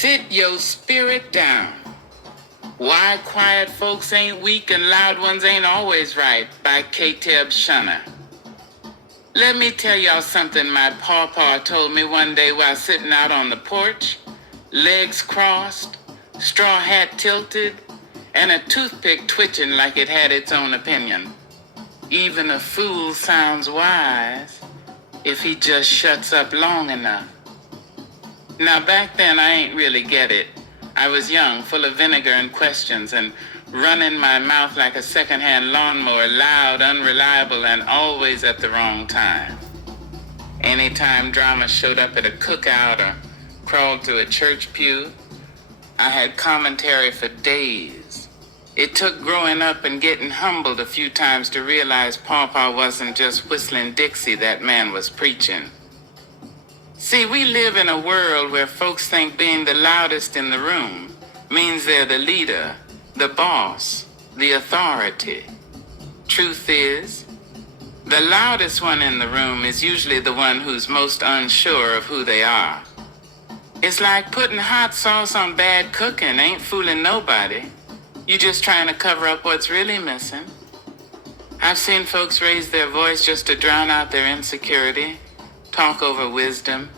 Sit your spirit down. Why Quiet Folks Ain't Weak and Loud Ones Ain't Always Right by K-Teb Shunner. Let me tell y'all something my pawpaw told me one day while sitting out on the porch, legs crossed, straw hat tilted, and a toothpick twitching like it had its own opinion. Even a fool sounds wise if he just shuts up long enough. Now back then I ain't really get it. I was young, full of vinegar and questions, and running my mouth like a secondhand lawnmower, loud, unreliable, and always at the wrong time. Anytime drama showed up at a cookout or crawled through a church pew, I had commentary for days. It took growing up and getting humbled a few times to realize Pawpaw wasn't just whistling Dixie that man was preaching. See, we live in a world where folks think being the loudest in the room means they're the leader, the boss, the authority. Truth is, the loudest one in the room is usually the one who's most unsure of who they are. It's like putting hot sauce on bad cooking ain't fooling nobody. You're just trying to cover up what's really missing. I've seen folks raise their voice just to drown out their insecurity, talk over wisdom,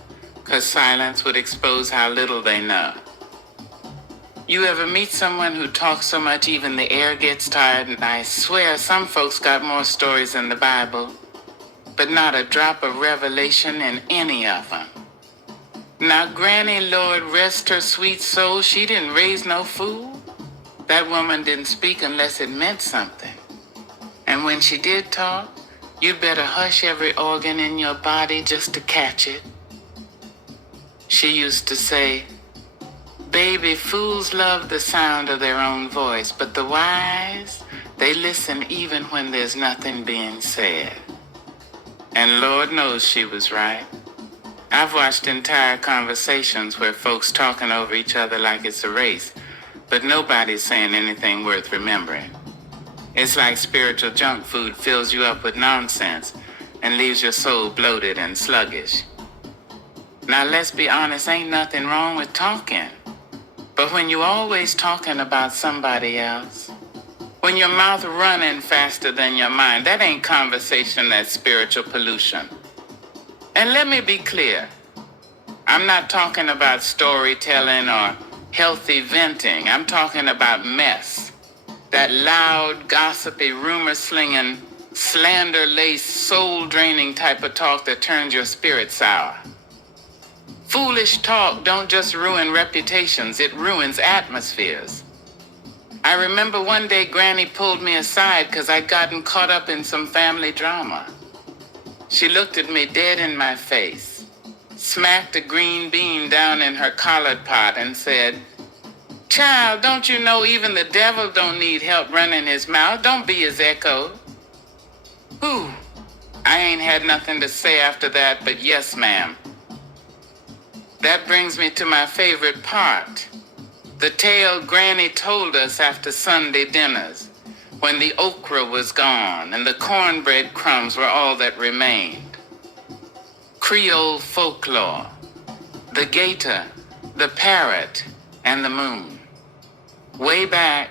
'cause silence would expose how little they know. You ever meet someone who talks so much even the air gets tired? And I swear some folks got more stories than the Bible, but not a drop of revelation in any of them. Now, Granny, Lord rest her sweet soul, she didn't raise no fool. That woman didn't speak unless it meant something. And when she did talk, you'd better hush every organ in your body just to catch it. She used to say, "Baby, fools love the sound of their own voice, but the wise, they listen even when there's nothing being said." And Lord knows she was right. I've watched entire conversations where folks talking over each other like it's a race, but nobody's saying anything worth remembering. It's like spiritual junk food fills you up with nonsense and leaves your soul bloated and sluggish. Now let's be honest, ain't nothing wrong with talking. But when you always talking about somebody else, when your mouth running faster than your mind, that ain't conversation, that's spiritual pollution. And let me be clear, I'm not talking about storytelling or healthy venting. I'm talking about mess. That loud, gossipy, rumor-slinging, slander-laced, soul-draining type of talk that turns your spirit sour. Foolish talk don't just ruin reputations, it ruins atmospheres. I remember one day Granny pulled me aside because I'd gotten caught up in some family drama. She looked at me dead in my face, smacked a green bean down in her collard pot and said, "Child, don't you know even the devil don't need help running his mouth? Don't be his echo." Whew, I ain't had nothing to say after that, but yes, ma'am. That brings me to my favorite part, the tale Granny told us after Sunday dinners, when the okra was gone and the cornbread crumbs were all that remained. Creole folklore, the gator, the parrot, and the moon. Way back,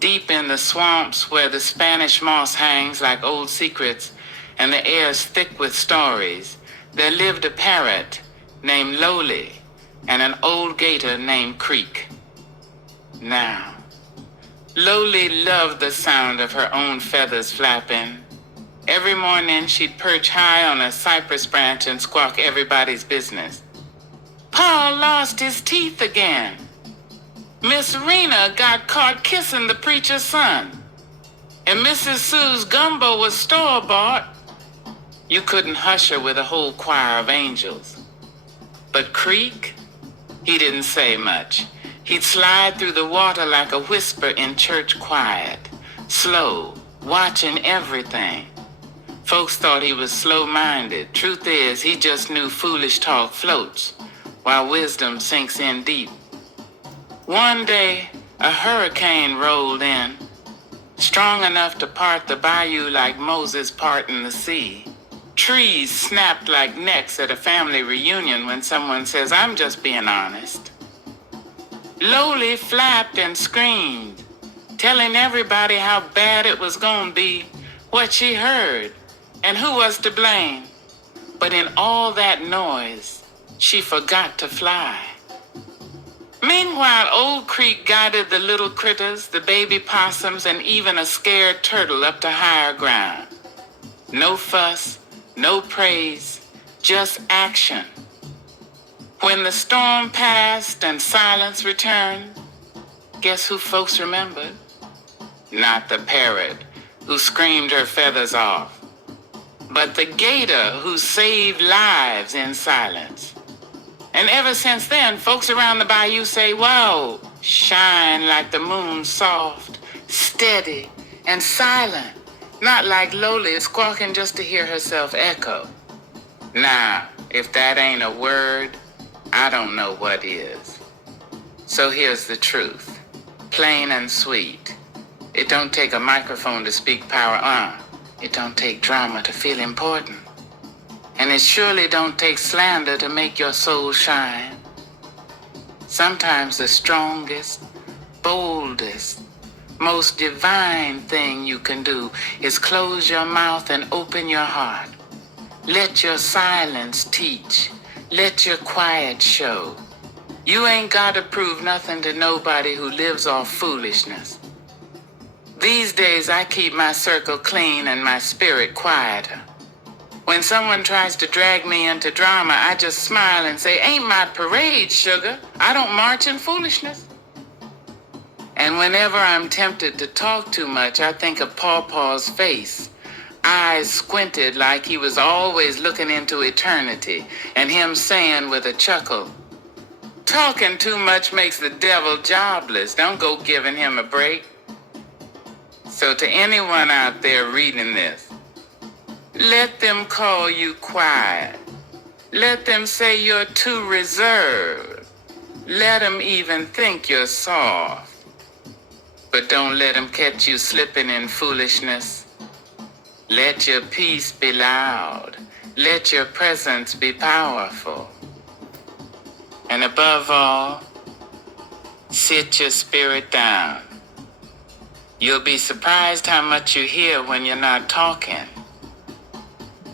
deep in the swamps where the Spanish moss hangs like old secrets and the air's thick with stories, there lived a parrot named Lowly and an old gator named Creek. Now, Lowly loved the sound of her own feathers flapping. Every morning she'd perch high on a cypress branch and squawk everybody's business. "Paul lost his teeth again. Miss Rena got caught kissing the preacher's son. And Mrs. Sue's gumbo was store-bought." You couldn't hush her with a whole choir of angels. But Creek, he didn't say much. He'd slide through the water like a whisper in church quiet, slow, watching everything. Folks thought he was slow-minded. Truth is, he just knew foolish talk floats, while wisdom sinks in deep. One day, a hurricane rolled in, strong enough to part the bayou like Moses parting the sea. Trees snapped like necks at a family reunion when someone says, "I'm just being honest." Lowly flapped and screamed, telling everybody how bad it was gonna be, what she heard, and who was to blame. But in all that noise, she forgot to fly. Meanwhile, Old Creek guided the little critters, the baby possums, and even a scared turtle up to higher ground. No fuss, no praise, just action. When the storm passed and silence returned, guess who folks remembered? Not the parrot who screamed her feathers off, but the gator who saved lives in silence. And ever since then, folks around the bayou say, "Whoa, shine like the moon, soft, steady, and silent, not like Lowly squawking just to hear herself echo." Now, if that ain't a word, I don't know what is. So here's the truth, plain and sweet. It don't take a microphone to speak power, It don't take drama to feel important. And it surely don't take slander to make your soul shine. Sometimes the strongest, boldest, most divine thing you can do is close your mouth and open your heart. Let your silence teach. Let your quiet show. You ain't gotta prove nothing to nobody who lives off foolishness. These days I keep my circle clean and my spirit quieter. When someone tries to drag me into drama, I just smile and say, "Ain't my parade, sugar. I don't march in foolishness." And whenever I'm tempted to talk too much, I think of Pawpaw's face, eyes squinted like he was always looking into eternity, and him saying with a chuckle, "Talking too much makes the devil jobless. Don't go giving him a break." So to anyone out there reading this, let them call you quiet. Let them say you're too reserved. Let them even think you're soft. But don't let them catch you slipping in foolishness. Let your peace be loud. Let your presence be powerful. And above all, sit your spirit down. You'll be surprised how much you hear when you're not talking.